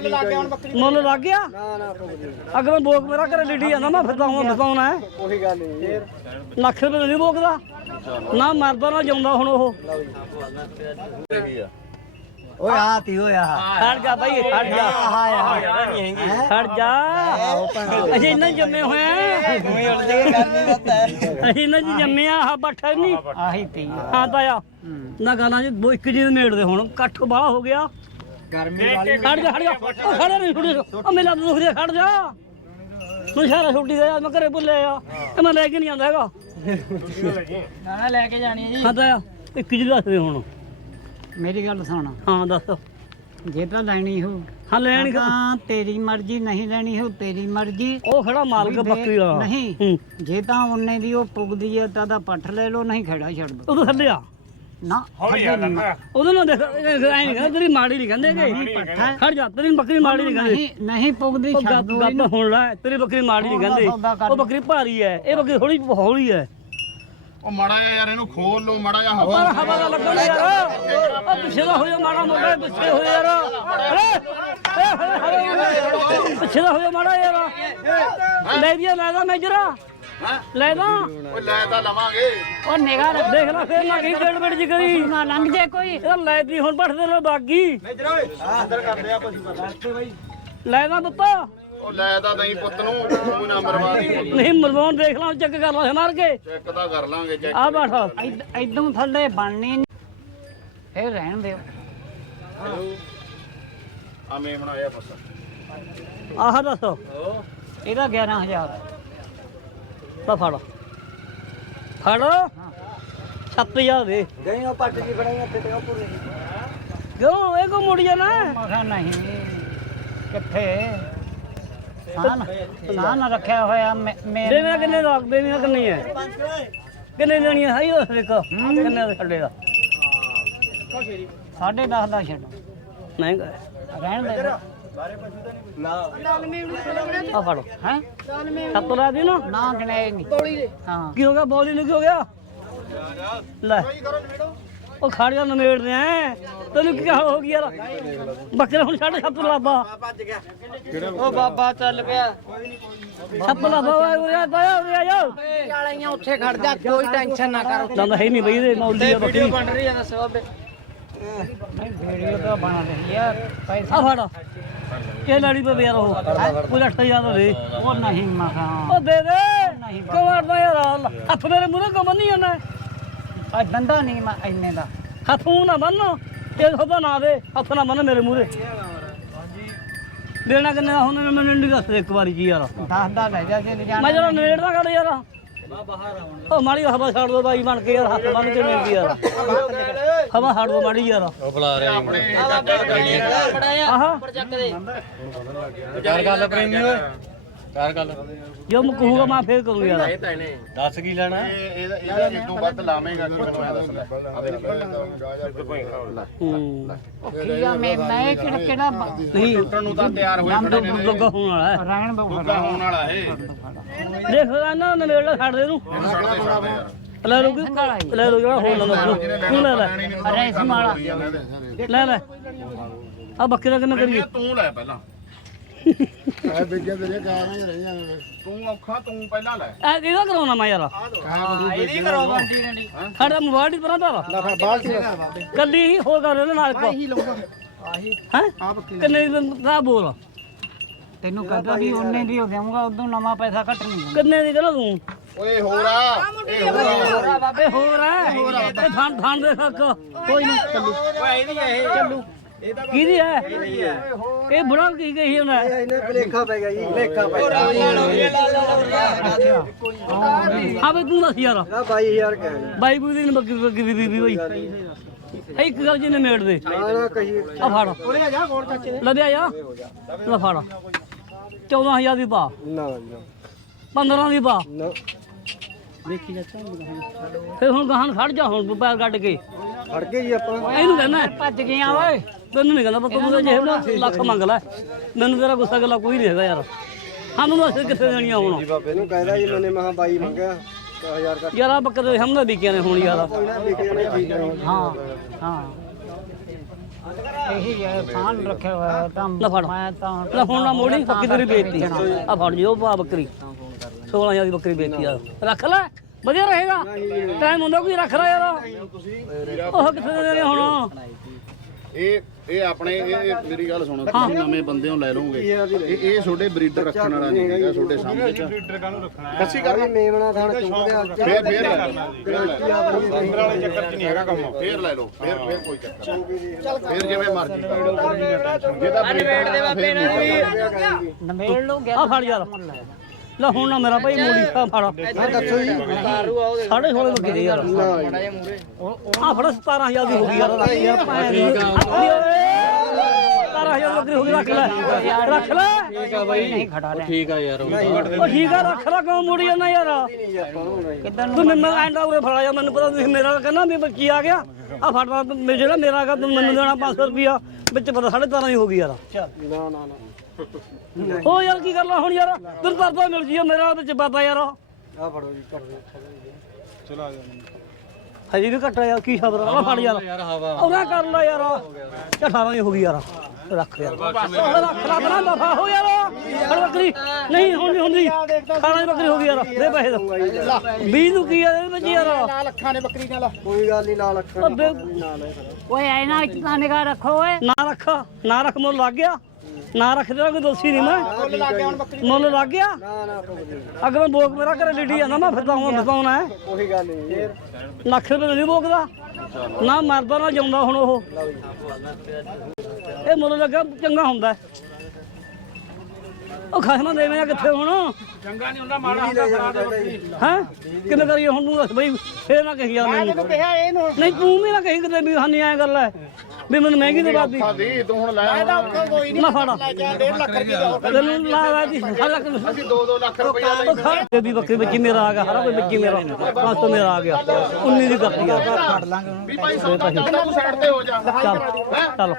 ਮੁੱਲ ਲੱਗ ਗਿਆ ਹੁਣ ਬੱਕਰੀ ਮੁੱਲ ਲੱਗ ਗਿਆ? ਨਾ ਨਾ ਕੋਈ ਅੱਗੇ ਮੈਂ ਬੋਕ ਮੇਰਾ ਘਰੇ ਲਿਡੀ ਜਾਂਦਾ ਮੈਂ ਫਿਰਦਾ ਹਾਂ ਬਤਾਉਣਾ ਹੈ ਉਹੀ ਗੱਲ ਨਹੀਂ ਲੱਖ ਰੁਪਏ ਨਹੀਂ ਬੋਕਦਾ। ਨਾ ਮਰਦਾ ਨਾ ਜਾਉਂਦਾ ਹੁਣ ਉਹ। ਓਏ ਆ ਤੀ ਓਏ ਆ ਹਟ ਜਾ ਬਾਈ ਹਟ ਜਾ। ਹਾਏ ਹਟ ਜਾ। ਅਸੀਂ ਇੰਨਾ ਹੀ ਜੰਮੇ ਹੋਏ ਆ। ਕੋਈ ਉੜ ਜੇ ਕਰਨੀ ਦਿੱਤਾ ਅਸੀਂ ਇਹਨਾਂ ਜੰਮੇ ਆ ਆਹ ਬੱਠਾ ਨਹੀਂ। ਆਹੀ ਤੀ। ਹਾਂ ਤਾਇਆ। ਨਾ ਗਾਣਾ ਜੀ ਇੱਕ ਜੀ ਦੇ ਮੇੜ ਦੇ ਹੁਣ। ਇਕੱਠ ਬਾਹਲਾ ਹੋ ਗਿਆ। ਗਰਮੀ ਵਾਲੀ ਖੜ ਜਾ ਖੜ ਜਾ। ਉਹ ਖੜਾ ਨਹੀਂ ਛੁੱਟੀ ਉਹ ਮੇਲਾ ਦੁੱਖ ਦੇ ਖੜ ਜਾ। ਤੂੰ ਸਾਰਾ ਛੁੱਟੀ ਦੇ ਮੈਂ ਘਰੇ ਭੁੱਲੇ ਆ। ਤੇ ਮੈਂ ਲੈ ਕੇ ਨਹੀਂ ਆਉਂਦਾ ਹੈਗਾ। ਨਾ ਲੈ ਕੇ ਜਾਣੀ ਹੈ ਹਾਂ ਤਾਇਆ ਇੱਕ ਜੀ ਦੱਸ ਦੇ ਹੁਣ। ਮੇਰੀ ਗੱਲ ਸੁਣ। ਹਾਂ ਦੱਸ। ਜੇ ਤਾਂ ਲੈਣੀ ਹੋ। ਹਾਂ ਲੈਣ ਤਾਂ ਤੇਰੀ ਮਰਜ਼ੀ ਨਹੀਂ ਲੈਣੀ ਹੋ ਤੇਰੀ ਮਰਜ਼ੀ। ਉਹ ਖੜਾ ਮਾਲਕ ਦੇ- ਬੱਕਰੀ ਵਾਲਾ। ਨਹੀਂ। ਜੇ ਤਾਂ ਉਹਨੇ ਦੀ ਉਹ ਪੁੱਗਦੀ ਹੈ ਤਾਂ ਦਾ ਪੱਠ ਲੈ ਲਓ ਨਹੀਂ ਖੜਾ ਛੱਡ ਦੋ। ਉਹ ਤਾਂ ਥੱਲੇ ਆ। ਨਾ ਮ- ਉਹਦੇ ਨਾਲ ਦੇਖ ਐ ਨਹੀਂ ਕਹਿੰਦੇ ਤੇਰੀ ਮਾੜੀ ਨਹੀਂ ਕਹਿੰਦੇ ਕਿ ਪੱਠਾ ਖੜ ਜਾ ਤੇਰੀ ਬੱਕਰੀ ਮਾੜੀ ਨਹੀਂ ਕਹਿੰਦੇ ਨਹੀਂ ਨਹੀਂ ਪੁੱਗਦੀ ਉਹ ਛੱਡ ਗੱਪ ਦੋ ਗੱਪ ਹੁਣ ਲੈ ਤੇਰੀ ਬੱਕਰੀ ਮਾੜੀ ਨਹੀਂ ਸੌਦਾ ਕਹਿੰਦੇ ਕਰ ਉਹ ਬੱਕਰੀ ਭਾਰੀ ਹੈ ਇਹ ਬੱਕਰੀ ਥੋੜੀ ਹੌਲੀ ਹੈ ਉਹ ਮਾੜਾ ਜਿਹਾ ਯਾਰ ਇਹਨੂੰ ਖੋਲ ਲਓ ਮਾੜਾ ਜਿਹਾ ਹਵਾ ਪਰ ਹਵਾ ਦਾ ਲੱਗਣ ਯਾਰ ਉਹ ਪਿੱਛੇ ਦਾ ਹੋਇਆ ਮਾੜਾ ਮੋਟਾ ਪਿੱਛੇ ਹੋਇਆ ਯਾਰ ਏ, ਏ, ਹੋਏ, ਹੋਏ, ਪਿੱਛੇ ਦਾ ਹੋਇਆ ਮਾੜਾ ਯਾਰ ਲੈ ਦਿਆ ਲੈ ਦਾ ਮੇਜਰਾ ਲੈ ਦਾ ਲੈ ਤਾਂ ਲਵਾਂਗੇ। ਉਹ ਨਿਗਾਹ ਰੱਖ ਦੇਖ ਲੈ ਫੇਰ ਨਾ ਕੀ ਡੇਢ ਮਿੰਟ ਜੀ ਕਰੀ। ਨਾ ਲੰਘ ਜੇ ਕੋਈ। ਇਹ ਲੈ ਦੀ ਹੁਣ ਪੱਠ ਦੇ ਨਾਲ ਬਾਗੀ। ਲੈ ਦਾ ਪੁੱਤਾ। ਉਹ ਲੈ ਤਾਂ ਨਹੀਂ ਪੁੱਤ ਨੂੰ ਤੂੰ ਨਾ ਮਰਵਾ ਦੀ। ਨਹੀਂ ਮਰਵਾਉਣ ਦੇਖ ਲਾਂ ਚੱਕ ਕਰ ਲਾ ਮਾਰ ਕੇ ਚੈੱਕ ਤਾਂ ਕਰ ਲਾਂਗੇ ਚੈੱਕ। ਆ ਬੈਠਾ। ਇਦੋਂ ਥੱਲੇ ਬਣਨੀ ਰਹਿਣ ਦਿਓ। ਆ ਮੇਮਣਾ ਆਇਆ ਪੁੱਤ। ਆਹ ਦੱਸ। ਇਹਦਾ 11000 ਤਾਂ ਫੜ। ਫੜ। 7000 ਦੇ। ਗਈ ਉਹ ਪੱਟ ਜੀ ਬਣਾਈ ਇੱਥੇ ਤੇ ਉਹ ਪੂਰੀ। ਕਿਉਂ? ਇਹ ਕੋ ਮੁੜ ਜਾਣਾ? ਮੈਂ ਕਿਹਾ ਨਹੀਂ। ਕਿੱਥੇ? ਸਾਨ ਸਾਨ ਰੱਖਿਆ ਹੋਇਆ ਮੈਂ ਮੈਂ- ਦੇਣਾ ਕਿੰਨੇ ਦਾ? ਦੇਣਾ ਕਿੰਨੀ ਹੈ ਕਿੰਨੇ ਦੇਣੀ ਹੈ ਹਾਈ ਦੱਸ ਦੇਖ ਕਿੰਨੇ ਦਾ ਛੱਡੇ ਦਾ? ਸਾਢੇ 10 ਦਾ ਛੱਡ। ਮਹਿੰਗਾ ਰਹਿਣ ਦੇ। ਆ ਫੜ। ਹੈ? ਸੱਤ ਲਾ ਦੀ ਨਾ। ਨਾ ਗਣੇ ਨਹੀਂ। ਹਾਂ। ਕੀ ਹੋ ਗਿਆ? ਬੋਲੀ ਨੂੰ ਕੀ ਹੋ ਗਿਆ? ਲੈ। ਉਹ ਖੜ ਜਾ ਨਮੇੜਦੇ ਆ। ਤੈਨੂੰ ਕੀ ਹੋ ਗਿਆ? ਯਾਰ ਬੱਕਰੇ ਹੁਣ ਛੱਡ ਸੱਤ ਲਾਬਾ। ਉਹ ਬਾਬਾ ਚੱਲ ਪਿਆ। ਸੱਤ ਲਾਬਾ ਉਰੇ ਆ ਤਾਇਆ ਉਰੇ ਆ ਜਾ ਵਾਲੀਆਂ ਉੱਥੇ ਖੜ ਜਾ। ਕੋਈ ਟੈਨਸ਼ਨ ਨਾ ਕਰ ਦੰਦ ਹੈ ਨਹੀਂ ਬਈ ਦੇ ਮੌਲੀ ਆ ਬੱਕਰੀ। ਬਣ ਰਹੀ ਹੈ ਦੱਸੋ ਅਬੇ ਨਹੀਂ ਵੀਡੀਓ ਤਾਂ ਬਣ ਰਹੀ ਪੈਸਾ ਆ ਫੜ। ਇਹ ਲੜੀ ਪੇ ਯਾਰ ਉਹ। ਕੋਈ 8000 ਦੇ ਉਹ ਨਹੀਂ ਮਖਾ ਉਹ ਦੇ ਦੇ। ਕਮਾਰਦਾ ਯਾਰ ਹੱਥ ਮੇਰੇ ਮੂਹਰੇ ਕਮਨ ਨਹੀਂ ਆਣਾ ਆ ਦੰਦਾ ਨਹੀਂ ਮੈਂ ਇੰਨੇ ਦਾ। ਹੱਥ ਮੂੰਹ ਨਾ ਬੰਨ ਇਹ ਸੋਦਾ ਨਾ ਦੇ ਹੱਥ ਨਾ ਬੰਨ ਮੇਰੇ ਮੂਹਰੇ। ਦੇਣਾ ਕਿੰਨੇ ਦਾ? ਹੁਣ ਮੈਨੂੰ ਨਹੀਂ ਦੱਸ ਦੇ ਇੱਕ ਵਾਰੀ ਜੀ ਯਾਰ। 10 ਦਾ ਲੈ ਜਾ ਜੇ ਲਿਜਾਣਾ ਮੈਂ ਜਿਹੜਾ ਨੇੜ ਦਾ ਕਰ ਯਾਰ। ਉਹ ਮਾੜੀ ਹਵਾ ਛੱਡ ਦੋ ਬਾਈ ਬਣ ਕੇ ਯਾਰ ਹੱਥ ਬੰਨ ਕੇ ਮਿਲਦੀ ਯਾਰ। ਹਵਾ ਛੱਡ ਦੋ ਮਾੜੀ ਯਾਰ ਆਹਾ ਚਾਰ ਗੱਲ ਪ੍ਰੇਮੀ ਓਏ ਚਾਰ ਗੱਲ ਜੋ ਮੈਂ ਕਹੂਗਾ ਮੈਂ ਫੇਰ ਕਰੂੰ ਯਾਰ 10 ਕੀ ਲੈਣਾ ਇਹ ਇਹਦਾ ਇਹਦਾ ਜਿੱਦੋਂ ਵੱਧ ਲਾਵੇਂਗਾ ਕਿ ਮੈਨੂੰ ਇਹ ਦੱਸ ਲੈ ਆ ਦੇਖ ਲੈ ਹੂੰ ਕੀ ਆ ਮੈਂ ਮੈਂ ਕਿਹੜਾ ਕਿਹੜਾ ਨਹੀਂ ਟੁੱਟਣ ਨੂੰ ਤਾਂ ਤਿਆਰ ਹੋਏ ਖੜੇ ਨੇ ਲੱਗਾ ਹੋਣ ਵਾਲਾ ਹੈ ਰਹਿਣ ਦੋ ਗੁੱਗਾ ਹੋਣ ਵਾਲਾ ਇਹ ਦੇਖ ਨਾ ਨੇੜ ਦਾ ਛੱਡ ਦੇ ਇਹਨੂੰ ਲੈ ਲੋ ਲੈ ਲੋ ਜਿਹੜਾ ਹੋਰ ਲੈਣਾ ਤੂੰ ਲੈ ਲੈ। ਰੇਸ਼ਮ ਵਾਲਾ। ਲੈ ਲੈ। ਆ ਬੱਕਰੇ ਦਾ ਕਿੰਨਾ ਕਰੀਏ? ਤੂੰ ਲੈ ਪਹਿਲਾਂ। ਤੂੰ ਔਖਾ ਤੂੰ ਪਹਿਲਾਂ ਲੈ। ਐ ਇਹਦਾ ਕਰਾਉਣਾ ਮੈਂ ਯਾਰ? ਇਹਦੀ ਕਰੋ ਬੰਦੀ ਨੇ ਸਾਡਾ ਮੋਬਾਈਲ ਹੀ ਪਰਾਂ ਦਾ ਲੈ ਫਿਰ ਬਾਲ ਸੀ ਕੱਲੀ ਹੀ ਹੋਰ ਕਰ ਇਹਦੇ ਨਾਲ ਆਹੀ ਲਊਗਾ। ਆਹੀ। ਹੈ? ਕਿੰਨੇ ਦੀ ਦਾ ਬੋਲ? ਤੈਨੂੰ ਕਹਦਾ ਵੀ ਉਹਨੇ ਦੀ ਹੋ ਦੇਵਾਂਗਾ ਉਦੋਂ ਨਵਾਂ ਪੈਸਾ ਘੱਟ ਨਹੀਂ ਕਿੰਨੇ ਦੀ ਕਹਿੰਦਾ ਤੂੰ? ਓਏ ਹੋਰ। ਆ ਇਹ ਹੋਰ। ਆ ਬਾਬੇ ਹੋਰ। ਹੈ ਇਹ ਥਾਂ ਥਾਂ ਦੇ ਸੱਕ ਕੋਈ ਨਹੀਂ ਚੱਲੂ। ਓਏ ਇਹਦੀ ਇਹ। ਚੱਲੂ। ਕਿਹਦੀ ਹੈ? ਇਹ ਬੁੜਾ ਕੀ ਕਹੀ ਉਹਨੇ? ਇਹਨੇ ਭਲੇਖਾ ਪੈ ਗਿਆ ਜੀ ਭਲੇਖਾ ਪੈ ਗਿਆ। ਹਾਂ ਬਈ ਤੂੰ ਦੱਸ ਯਾਰ। 22000 ਕਹਿ ਬਾਈ ਬੂ ਦੀ ਬੱਗੀ ਬੱਗੀ ਬੀਬੀ ਬਈ। ਇਹ ਇੱਕ ਗੱਲ ਜਿਹਨੇ ਮੇੜ ਦੇ। ਨਾ ਨਾ ਕਹੀ ਆ ਫੜ। ਉਰੇ ਆ ਜਾ ਕੋਲ ਚਾਚੇ। ਦੇ ਲੱਦਿਆ ਜਾ। ਲੈ ਫੜ। 14000 ਦੀ ਪਾ। ਨਾ 15 ਦੀ ਪਾ। ਨਾ। ਦੇਖੀ ਜਾ ਫਿਰ ਹੁਣ ਗਾਹਨ ਖੜ ਜਾ ਹੁਣ ਪੈਰ ਕੱਢ ਕੇ। ਫੜ ਗਏ ਜੀ ਆਪਾਂ। ਇਹਨੂੰ ਕਹਿੰਦਾ ਭੱਜ ਗਿਆ ਓਏ। ਤੈਨੂੰ ਨਹੀਂ ਕਹਿੰਦਾ ਪਰ ਤੂੰ ਤਾਂ ਜੇ ਨਾ ਲੱਖ ਮੰਗ ਲੈ। ਮੈਨੂੰ ਤੇਰਾ ਗੁੱਸਾ ਗੱਲਾ ਕੋਈ ਨਹੀਂ ਹੈਗਾ ਯਾਰ। ਸਾਨੂੰ ਦੱਸ ਕਿੱਥੇ ਦੇਣੀਆਂ ਹੁਣ? ਬਾਬੇ ਨੂੰ ਕਹਿਦਾ ਜੀ ਮੈਨੇ ਮਹਾ ਬਾਈ ਮੰਗਿਆ 1000 ਕੱਟ ਯਾਰ ਆ ਬੱਕਰੇ ਹਮਦਾ ਵਿਕਿਆ ਨੇ ਹੁਣ ਯਾਰ। ਕੋਈ ਨਾ ਵਿਕ ਜਾਣੇ ਠੀਕ ਹੈ ਹਾਂ ਹਾਂ। ਇਹੀ ਹੈ ਸਾਨ ਰੱਖਿਆ ਹੋਇਆ ਤਾਂ ਲੈ ਫੜ। ਮੈਂ ਤਾਂ ਲੈ ਹੁਣ ਨਾ ਮੋੜੀ ਪੱਕੀ ਤੇਰੀ ਬੇਇੱਜ਼ਤੀ। ਆ ਫੜ ਜਿਓ ਭਾ ਬੱਕਰੀ। 16000 ਦੀ ਬੱਕਰੀ ਵੇਚੀ ਆ। ਰੱਖ ਲੈ ਵਧੀਆ ਰਹੇਗਾ। ਟਾਈਮ ਹੁੰਦਾ ਕੋਈ ਰੱਖ ਲੈ ਯਾਰ। ਉਹ ਕਿੱਥੇ ਦੇ ਨੇ ਹੁਣ? ਇਹ ਇਹ ਆਪਣੇ ਇਹ ਮੇਰੀ ਗੱਲ ਸੁਣੋ। ਤੁਸੀਂ ਨਵੇਂ ਬੰਦਿਆਂ ਲੈ ਲਓਗੇ। ਇਹ ਇਹ ਤੁਹਾਡੇ ਬਰੀਡਰ ਰੱਖਣ ਵਾਲਾ ਨਹੀਂ ਹੈਗਾ ਤੁਹਾਡੇ ਸਾਹਮਣੇ। ਬਰੀਡਰ ਕਾਹਨੂੰ ਰੱਖਣਾ ਕੱਸੀ ਕਰਨਾ ਮੇਮਣਾ ਖਾਣ ਚੁੰਗਦੇ ਫੇਰ ਫੇਰ ਲਓ ਫੇਰ ਲੈ ਲਓ। ਅੰਦਰ ਵਾਲੇ ਚੱਕਰ 'ਚ ਨਹੀਂ ਹੈਗਾ ਕੰਮ। ਫੇਰ ਲੈ ਲਓ। ਫੇਰ ਫੇਰ ਕੋਈ ਚੱਕਰ ਨਹੀਂ। ਫੇਰ ਜਿਵੇਂ ਮਰਜ਼ੀ ਕਰੋ ਜਿਹਦਾ ਬਰੀਡਰ ਦੇ ਬਾਬੇ ਨਾਲ ਨਮੇੜ ਲੋ ਗਿਆ ਆ ਫੜ ਯਾਰ। ਲੈ ਹੁਣ ਨਾ ਮੇਰਾ ਭਾਈ ਮੋੜੀ ਆ ਫੜ। ਦੱਸੋ ਜੀ। ਸਾਢੇ 16 ਬੱਕਰੀ ਦੇ ਯਾਰ। ਆ ਫੜ 17000 ਦੀ ਹੋ ਗਈ ਯਾਰ ਰੱਖ ਯਾਰ ਭੈਣ ਦੀ। 17000 ਬੱਕਰੀ ਹੋ ਗਈ ਰੱਖ ਲੈ। ਰੱਖ ਲੈ। ਠੀਕ ਆ ਬਾਈ। ਨਹੀਂ ਖੜਾ ਰਿਹਾ। ਠੀਕ ਆ ਯਾਰ ਉਹ ਠੀਕ ਆ ਰੱਖ ਲੈ ਕਿਉਂ ਮੋੜੀ ਜਾਂਦਾ ਯਾਰ? ਕਿਦਾਂ ਤੂੰ ਮੈਨੂੰ ਐਂਡਾ ਉਰੇ ਫੜਾ ਜਾ ਮੈਨੂੰ ਪਤਾ ਤੁਸੀਂ ਮੇਰਾ ਕਹਿੰਦਾ ਵੀ ਬੱਚੀ ਆ ਗਿਆ। ਆ ਫੜਦਾ ਮੇਰੇ ਜਿਹੜਾ ਮੇਰਾ ਹੈਗਾ ਤੂੰ ਮੈਨੂੰ ਦੇਣਾ 500 ਰੁਪਿਆ ਵਿੱਚ ਪਤਾ 17.5 ਦੀ ਹੋ ਗਈ ਯਾਰ। ਨਾ ਨਾ ਨਾ। ਉਹ ਯਾਰ ਕੀ ਕਰ ਲਾ ਹੁਣ ਯਾਰ? ਤੈਨੂੰ ਤਰਦਾ ਮਿਲ ਜੀ ਮੇਰਾ ਵਿੱਚ ਬਾਬਾ ਯਾਰ। ਆ ਫੜੋ ਜੀ ਕਰ ਹਜੇ ਵੀ ਘਟਾ ਯਾਰ ਕੀ ਖਬਰ ਆ? ਫੜ ਯਾਰ। ਯਾਰ ਹਵਾ ਉਹਦਾ ਕਰ ਲੈ ਯਾਰ। 18 ਦੀ ਹੋ ਗਈ ਯਾਰ। ਰੱਖ ਯਾਰ। ਰੱਖ ਲਾ ਬਣਾ ਦਫਾ ਹੋ ਯਾਰ। ਫੜ ਬੱਕਰੀ। ਨਹੀਂ ਹੁਣ ਨਹੀਂ ਹੁੰਦੀ 18 ਦੀ ਬੱਕਰੀ ਹੋ ਗਈ ਯਾਰ। ਦੇ ਪੈਸੇ ਦੋ। 20 ਨੂੰ ਕੀ ਆ ਇਹਦੇ ਵਿੱਚ ਯਾਰ? ਲੱਖਾਂ ਨੇ ਬੱਕਰੀ ਨਾਲ। ਕੋਈ ਗੱਲ ਨਹੀਂ ਲਾ ਲੱਖਾਂ ਉਹ ਦੇ- ਓਏ ਐਨਾ ਇਤਨਾ ਨਿਗਾਹ ਰੱਖੋ ਓਏ। ਨਾ ਰੱਖ ਨਾ ਰੱਖ ਮੁੱਲ ਲੱਗ ਗਿਆ। ਨਾ ਰੱਖ ਤੇਰਾ ਕੋਈ ਦੋਸ਼ੀ ਨਹੀਂ ਮੈਂ। ਮੁੱਲ ਲੱਗ ਗਿਆ ਹੁਣ ਬੱਕਰੀ ਮੁੱਲ ਲੱਗ ਗਿਆ? ਨਾ ਨਾ ਕੋਈ ਨਹੀਂ। ਅਗਰ ਮੈਂ ਬੋਕ ਮੇਰਾ ਘਰੇ ਲਿਡੀ ਜਾਂਦਾ ਮੈਂ ਫਿਰਦਾ ਹਾਂ ਫਸਾਉਣਾ ਹੈ। ਕੋਈ ਗੱਲ ਨਹੀਂ ਲੱਖ ਰੁਪਏ ਨਹੀਂ ਬੋਕਦਾ ਨਾ ਮਰਦਾ ਨਾ ਜਿਉਂਦਾ ਹੁਣ ਉਹ। ਇਹ ਮੁੱਲ ਲੱਗਾ ਚੰਗਾ ਹੁੰਦਾ ਹੈ। ਉਹ ਖਸਮਾਂ ਦੇਵੇਂ ਕਿੱਥੇ ਹੁਣ? ਚੰਗਾ ਨਹੀਂ ਹੁੰਦਾ ਮਾੜਾ ਹੁੰਦਾ ਬਣਾ ਦੇ ਹੈ? ਕਿਵੇਂ ਕਰੀਏ ਹੁਣ ਤੂੰ ਦੱਸ ਬਈ ਫੇਰ ਨਾ ਕਹੀ ਇਹਨੂੰ ਨਹੀਂ ਤੂੰ ਵੀ ਨਾ ਕਹੀ ਕਿਤੇ ਵੀ ਹਾਨੀ ਐ ਗੱਲ ਹੈ। ਵੀ ਮੈਨੂੰ ਮਹਿੰਗੀ ਦੇ ਬਾਦੀ ਆ ਦੀ ਤੂੰ ਹੁਣ ਲੈ। ਨਾ ਫੜਾ। 1.5 ਲੱਖ ਰੁਪਏ ਤੈਨੂੰ ਜੀ ਹਰ ਲੱਖ ਅਸੀਂ 2-2 ਲੱਖ ਰੁਪਇਆ ਉਹ ਖਾ ਤੇ ਵੀ ਬੱਕਰੀ ਬੱਚੀ ਮੇਰਾ ਆ ਗਿਆ ਹਰਾ ਕੋਈ ਮੇਰਾ। 500 ਮੇਰਾ ਆ ਗਿਆ। 19 ਦੀ ਕਰਤੀ ਆ। ਵੀ ਭਾਈ ਚੱਲਦਾ ਤੂੰ ਸਾਈਡ ਤੇ ਹੋ ਜਾ। ਚੱਲ ਚੱਲ।